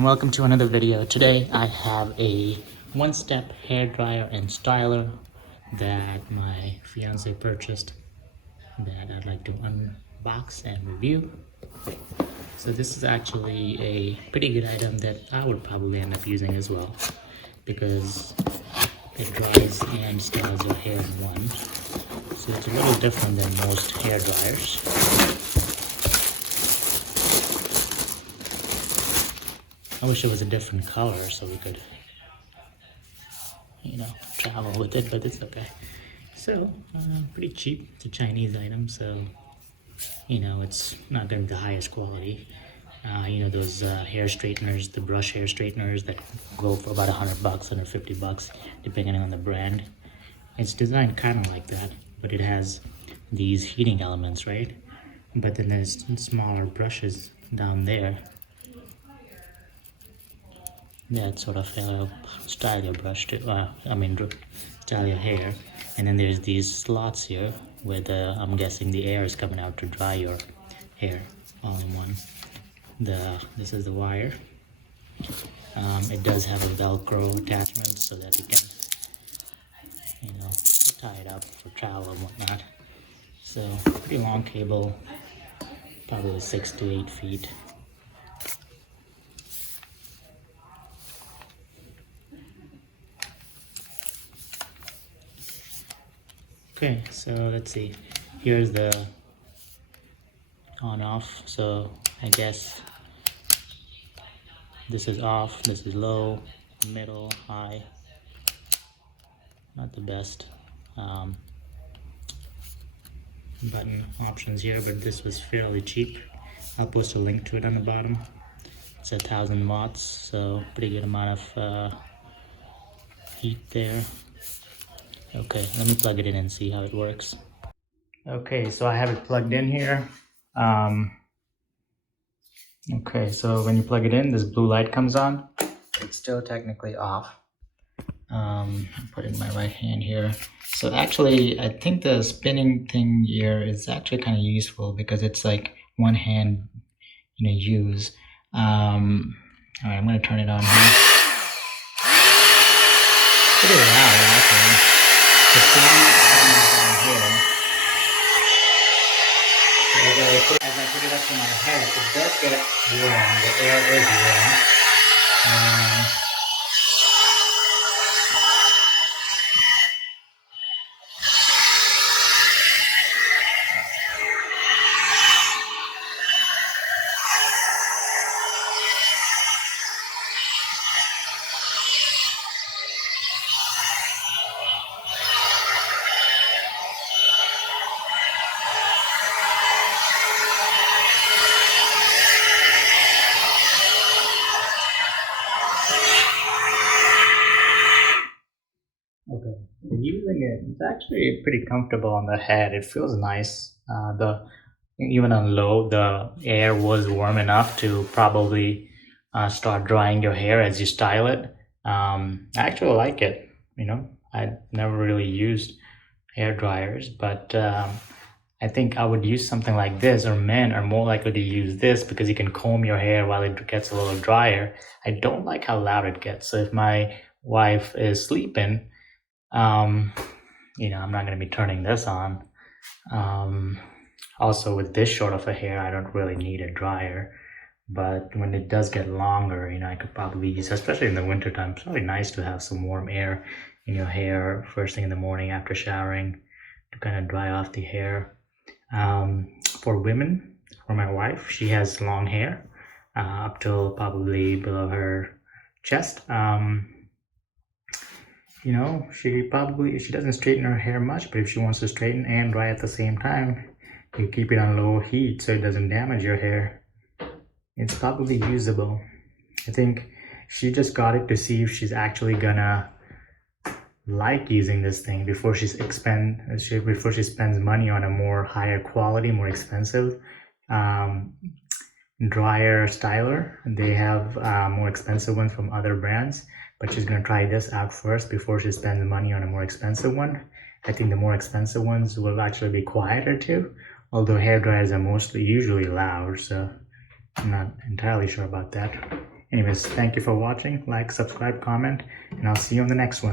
and welcome to another video. Today I have a one-step hair dryer and styler that my fiance purchased that I'd like to unbox and review. So this is actually a pretty good item that I would probably end up using as well because it dries and styles your hair in one. So it's a little different than most hair dryers. I wish it was a different color so we could, travel with it, but it's okay. So, pretty cheap. It's a Chinese item, so, it's not going to be the highest quality. Those hair straighteners, the brush hair straighteners that go for about $100, $150, depending on the brand. It's designed kind of like that, but it has these heating elements, right? But then there's smaller brushes down there that sort of style your brush to, style your hair. And then there's these slots here where I'm guessing the air is coming out to dry your hair all in one. This is the wire. It does have a Velcro attachment so that you can, tie it up for travel and whatnot. So pretty long cable, probably 6 to 8 feet. Okay, so let's see. Here's the on off. So I guess this is off, this is low, middle, high. Not the best button options here, but this was fairly cheap. I'll post a link to it on the bottom. It's 1,000 watts, so pretty good amount of heat there. Okay, let me plug it in and see how it works. Okay, so I have it plugged in here. Okay, so when you plug it in, this blue light comes on. It's still technically off. I'll put it in my right hand here. So actually, I think the spinning thing here is actually kind of useful because it's like one hand, use. All right, I'm gonna turn it on here. Pretty loud, actually. The fan down here. So as I put it up to my head, it does get warm. The air is warm. Okay, using it, it's actually pretty comfortable on the head. It feels nice. Even on low, the air was warm enough to probably start drying your hair as you style it. I actually like it. I never really used hair dryers, but I think I would use something like this, or men are more likely to use this because you can comb your hair while it gets a little drier. I don't like how loud it gets. So if my wife is sleeping, I'm not going to be turning this on. Also with this short of a hair, I don't really need a dryer, but when it does get longer, I could probably use, especially in the winter time, it's really nice to have some warm air in your hair first thing in the morning after showering to kind of dry off the hair. For women, for my wife, she has long hair up till probably below her chest. She doesn't straighten her hair much, but if she wants to straighten and dry at the same time, you keep it on low heat so it doesn't damage your hair. It's probably usable. I think she just got it to see if she's actually gonna like using this thing before she spends money on a more higher quality, more expensive dryer styler. They have more expensive ones from other brands, but she's gonna try this out first before she spends money on a more expensive one. I think the more expensive ones will actually be quieter too, although hair dryers are usually loud, so I'm not entirely sure about that. Anyways, thank you for watching. Like, subscribe, comment, and I'll see you on the next one.